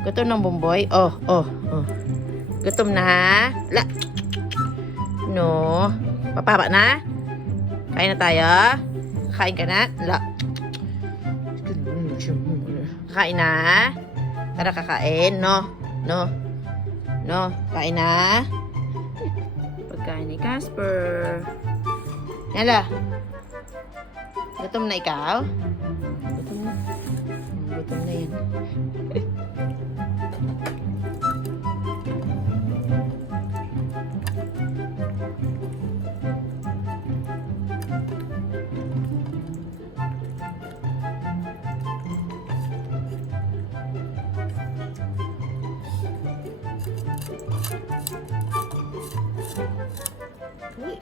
Gutom ng Bumboy? Oh. Gutom na? La. No. Papaba na? Kain na tayo? Kain ka na? La. Kain na? Tara kakain? No. Kain na? Pagkain ni Casper. Yala. Gutom na ikaw? Gutom na. Gutom na yan. Uy.